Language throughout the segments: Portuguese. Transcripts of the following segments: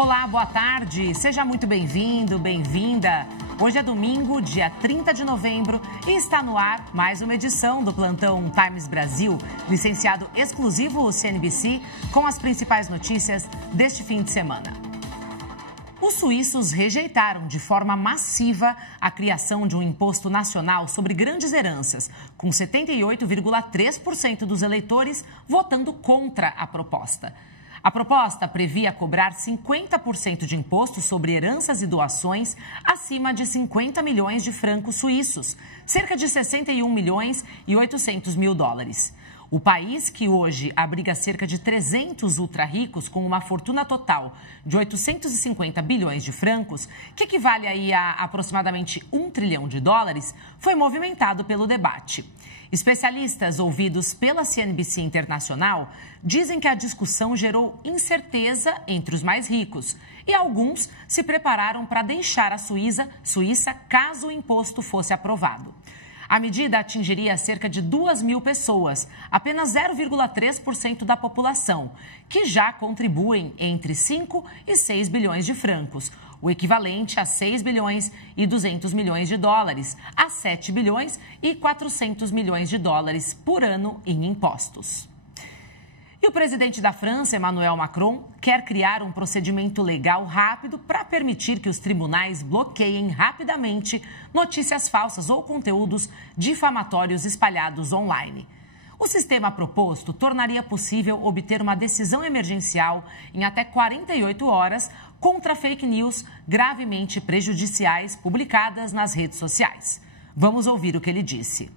Olá, boa tarde. Seja muito bem-vindo, bem-vinda. Hoje é domingo, dia 30 de novembro, e está no ar mais uma edição do Plantão Times Brasil, licenciado exclusivo CNBC, com as principais notícias deste fim de semana. Os suíços rejeitaram de forma massiva a criação de um imposto nacional sobre grandes heranças, com 78,3% dos eleitores votando contra a proposta. A proposta previa cobrar 50% de imposto sobre heranças e doações acima de 50 milhões de francos suíços, cerca de 61 milhões e 800 mil dólares. O país, que hoje abriga cerca de 300 ultra-ricos com uma fortuna total de 850 bilhões de francos, que equivale aí a aproximadamente 1 trilhão de dólares, foi movimentado pelo debate. Especialistas ouvidos pela CNBC Internacional dizem que a discussão gerou incerteza entre os mais ricos e alguns se prepararam para deixar a Suíça caso o imposto fosse aprovado. A medida atingiria cerca de 2.000 pessoas, apenas 0,3% da população, que já contribuem entre 5 e 6 bilhões de francos, o equivalente a 6 bilhões e 200 milhões de dólares, a 7 bilhões e 400 milhões de dólares por ano em impostos. E o presidente da França, Emmanuel Macron, quer criar um procedimento legal rápido para permitir que os tribunais bloqueiem rapidamente notícias falsas ou conteúdos difamatórios espalhados online. O sistema proposto tornaria possível obter uma decisão emergencial em até 48 horas contra fake news gravemente prejudiciais publicadas nas redes sociais. Vamos ouvir o que ele disse.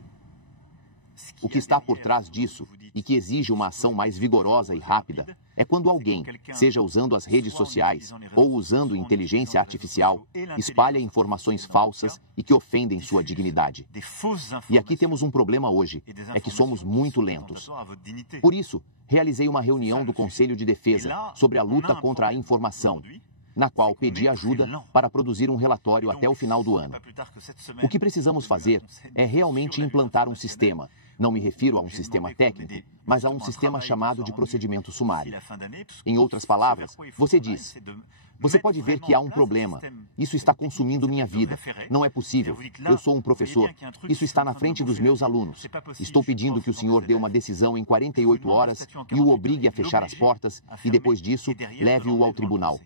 O que está por trás disso e que exige uma ação mais vigorosa e rápida é quando alguém, seja usando as redes sociais ou usando inteligência artificial, espalha informações falsas e que ofendem sua dignidade. E aqui temos um problema hoje, é que somos muito lentos. Por isso, realizei uma reunião do Conselho de Defesa sobre a luta contra a informação, na qual pedi ajuda para produzir um relatório até o final do ano. O que precisamos fazer é realmente implantar um sistema. Não me refiro a um sistema técnico, mas a um sistema chamado de procedimento sumário. Em outras palavras, você diz: você pode ver que há um problema. Isso está consumindo minha vida. Não é possível. Eu sou um professor. Isso está na frente dos meus alunos. Estou pedindo que o senhor dê uma decisão em 48 horas e o obrigue a fechar as portas e, depois disso, leve-o ao tribunal.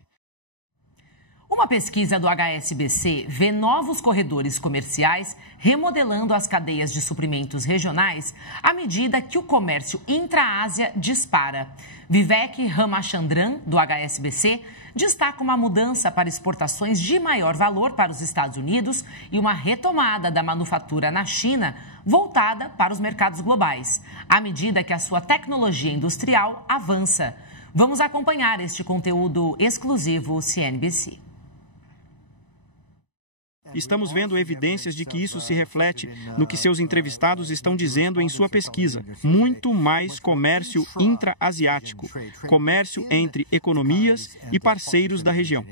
Uma pesquisa do HSBC vê novos corredores comerciais remodelando as cadeias de suprimentos regionais à medida que o comércio intra-Ásia dispara. Vivek Ramachandran, do HSBC, destaca uma mudança para exportações de maior valor para os Estados Unidos e uma retomada da manufatura na China, voltada para os mercados globais, à medida que a sua tecnologia industrial avança. Vamos acompanhar este conteúdo exclusivo CNBC. Estamos vendo evidências de que isso se reflete no que seus entrevistados estão dizendo em sua pesquisa. Muito mais comércio intra-asiático, comércio entre economias e parceiros da região.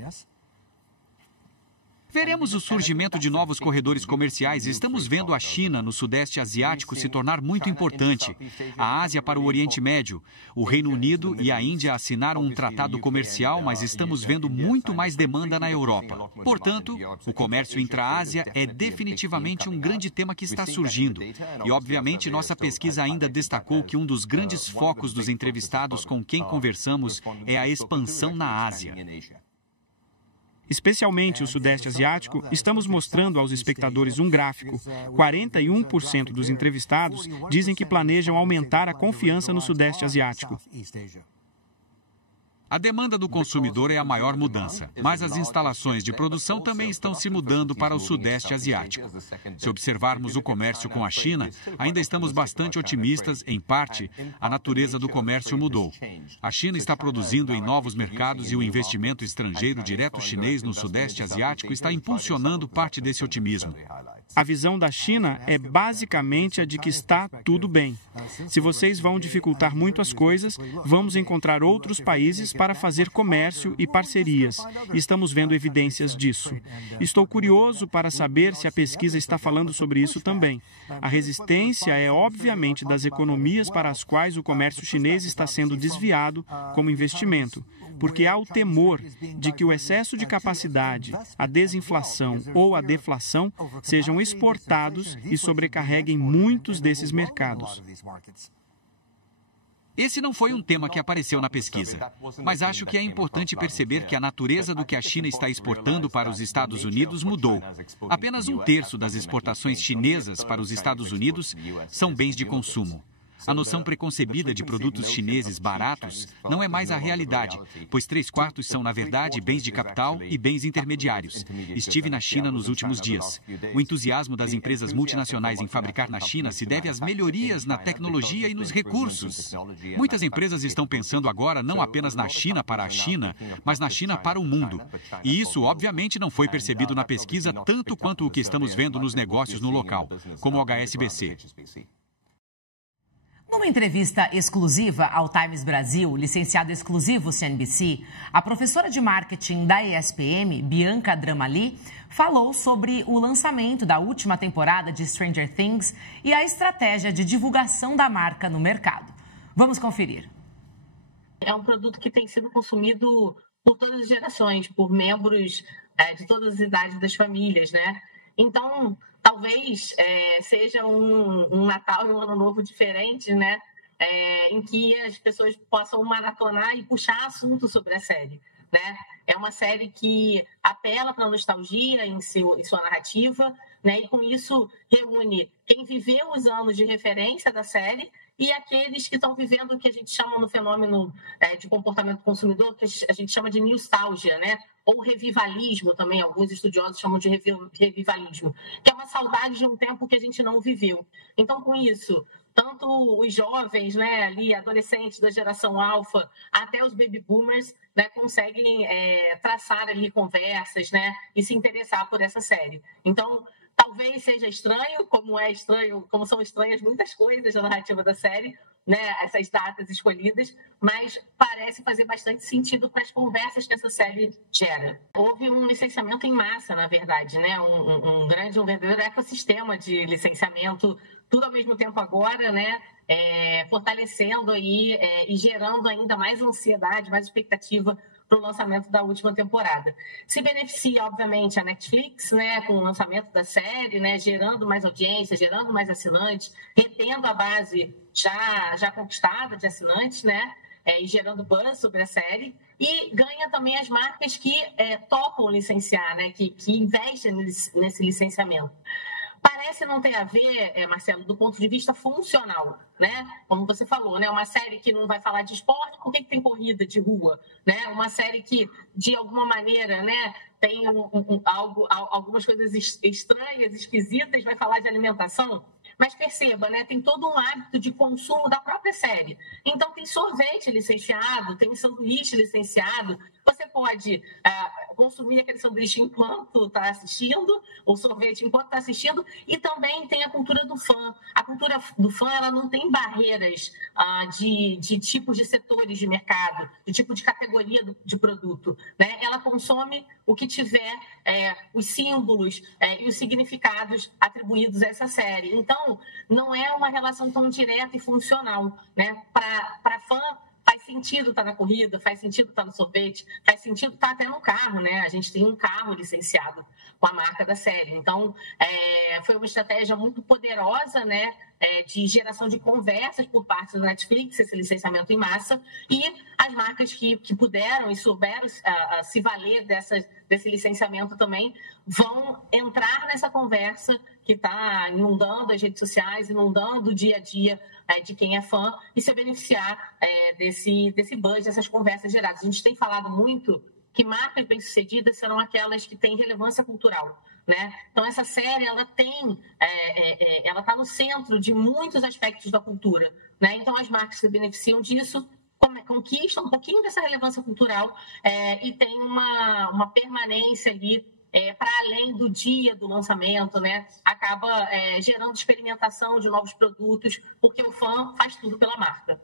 Veremos o surgimento de novos corredores comerciais. Estamos vendo a China, no Sudeste Asiático, se tornar muito importante. A Ásia para o Oriente Médio. O Reino Unido e a Índia assinaram um tratado comercial, mas estamos vendo muito mais demanda na Europa. Portanto, o comércio intra-Ásia é definitivamente um grande tema que está surgindo. E, obviamente, nossa pesquisa ainda destacou que um dos grandes focos dos entrevistados com quem conversamos é a expansão na Ásia. Especialmente o Sudeste Asiático, estamos mostrando aos espectadores um gráfico. 41% dos entrevistados dizem que planejam aumentar a confiança no Sudeste Asiático. A demanda do consumidor é a maior mudança, mas as instalações de produção também estão se mudando para o Sudeste Asiático. Se observarmos o comércio com a China, ainda estamos bastante otimistas. Em parte, a natureza do comércio mudou. A China está produzindo em novos mercados e o investimento estrangeiro direto chinês no Sudeste Asiático está impulsionando parte desse otimismo. A visão da China é basicamente a de que está tudo bem. Se vocês vão dificultar muito as coisas, vamos encontrar outros países para fazer comércio e parcerias. E estamos vendo evidências disso. Estou curioso para saber se a pesquisa está falando sobre isso também. A resistência é, obviamente, das economias para as quais o comércio chinês está sendo desviado como investimento, porque há o temor de que o excesso de capacidade, a desinflação ou a deflação sejam exportados e sobrecarreguem muitos desses mercados. Esse não foi um tema que apareceu na pesquisa, mas acho que é importante perceber que a natureza do que a China está exportando para os Estados Unidos mudou. Apenas 1/3 das exportações chinesas para os Estados Unidos são bens de consumo. A noção preconcebida de produtos chineses baratos não é mais a realidade, pois 3/4 são, na verdade, bens de capital e bens intermediários. Estive na China nos últimos dias. O entusiasmo das empresas multinacionais em fabricar na China se deve às melhorias na tecnologia e nos recursos. Muitas empresas estão pensando agora não apenas na China para a China, mas na China para o mundo. E isso, obviamente, não foi percebido na pesquisa tanto quanto o que estamos vendo nos negócios no local, como o HSBC. Numa entrevista exclusiva ao Times Brasil, licenciado exclusivo CNBC, a professora de marketing da ESPM, Bianca Dramali, falou sobre o lançamento da última temporada de Stranger Things e a estratégia de divulgação da marca no mercado. Vamos conferir. É um produto que tem sido consumido por todas as gerações, por membros de todas as idades das famílias, né? Então, talvez seja um Natal e um Ano Novo diferente, né? Em que as pessoas possam maratonar e puxar assunto sobre a série, né? É uma série que apela para a nostalgia em sua narrativa, né? E com isso reúne quem viveu os anos de referência da série e aqueles que estão vivendo o que a gente chama no fenômeno de comportamento do consumidor, que a gente chama de nostalgia, né? Ou revivalismo também, alguns estudiosos chamam de revivalismo, que é uma saudade de um tempo que a gente não viveu. Então, com isso, tanto os jovens, né, ali, adolescentes da geração alfa, até os baby boomers, né, conseguem traçar ali conversas, né, e se interessar por essa série. Então, talvez seja estranho, como são estranhas muitas coisas na narrativa da série, né, essas datas escolhidas, mas parece fazer bastante sentido para as conversas que essa série gera. Houve um licenciamento em massa, na verdade, né, um verdadeiro ecossistema de licenciamento, tudo ao mesmo tempo agora, né, fortalecendo aí e gerando ainda mais ansiedade, mais expectativa para o lançamento da última temporada. Se beneficia, obviamente, a Netflix, né, com o lançamento da série, né, gerando mais audiência, gerando mais assinantes, retendo a base já conquistada de assinantes, né, e gerando buzz sobre a série, e ganha também as marcas que topam licenciar, né, que investem nesse licenciamento. Parece não ter a ver, Marcelo, do ponto de vista funcional, né? Como você falou, né? Uma série que não vai falar de esporte, por que tem corrida de rua, né? Uma série que, de alguma maneira, né, tem algumas coisas estranhas, esquisitas, vai falar de alimentação. Mas perceba, né, tem todo um hábito de consumo da própria série. Então, tem sorvete licenciado, tem sanduíche licenciado. Você pode consumir aquele sanduíche enquanto está assistindo, ou sorvete enquanto está assistindo, e também tem a cultura do fã. A cultura do fã, ela não tem barreiras de tipos de setores de mercado, de tipo de categoria de produto, né? Ela consome o que tiver os símbolos e os significados atribuídos a essa série. Então, não é uma relação tão direta e funcional, né? Para fã, faz sentido estar na corrida, faz sentido estar no sorvete, faz sentido estar até no carro, né? A gente tem um carro licenciado com a marca da série. Então, foi uma estratégia muito poderosa, né? De geração de conversas por parte da Netflix, esse licenciamento em massa, e as marcas que puderam e souberam se valer desse licenciamento também vão entrar nessa conversa que está inundando as redes sociais, inundando o dia a dia de quem é fã e se beneficiar desse buzz, dessas conversas geradas. A gente tem falado muito que marcas bem-sucedidas serão aquelas que têm relevância cultural, né? Então, essa série, ela está no centro de muitos aspectos da cultura, né? Então, as marcas se beneficiam disso, conquistam um pouquinho dessa relevância cultural e tem uma permanência ali para além do dia do lançamento, né? Acaba gerando experimentação de novos produtos, porque o fã faz tudo pela marca.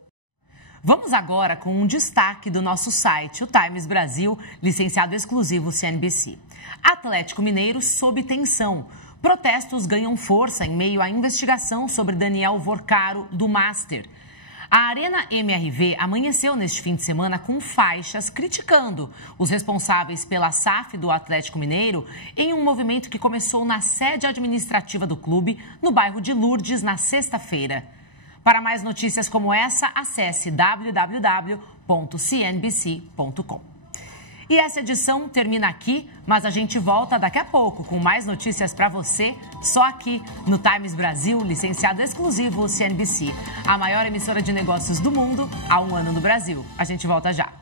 Vamos agora com um destaque do nosso site, o Times Brasil, licenciado exclusivo CNBC. Atlético Mineiro sob tensão. Protestos ganham força em meio à investigação sobre Daniel Vorcaro, do Master. A Arena MRV amanheceu neste fim de semana com faixas criticando os responsáveis pela SAF do Atlético Mineiro em um movimento que começou na sede administrativa do clube, no bairro de Lourdes, na sexta-feira. Para mais notícias como essa, acesse www.cnbc.com. E essa edição termina aqui, mas a gente volta daqui a pouco com mais notícias para você, só aqui no Times Brasil, licenciado exclusivo CNBC, a maior emissora de negócios do mundo há um ano no Brasil. A gente volta já.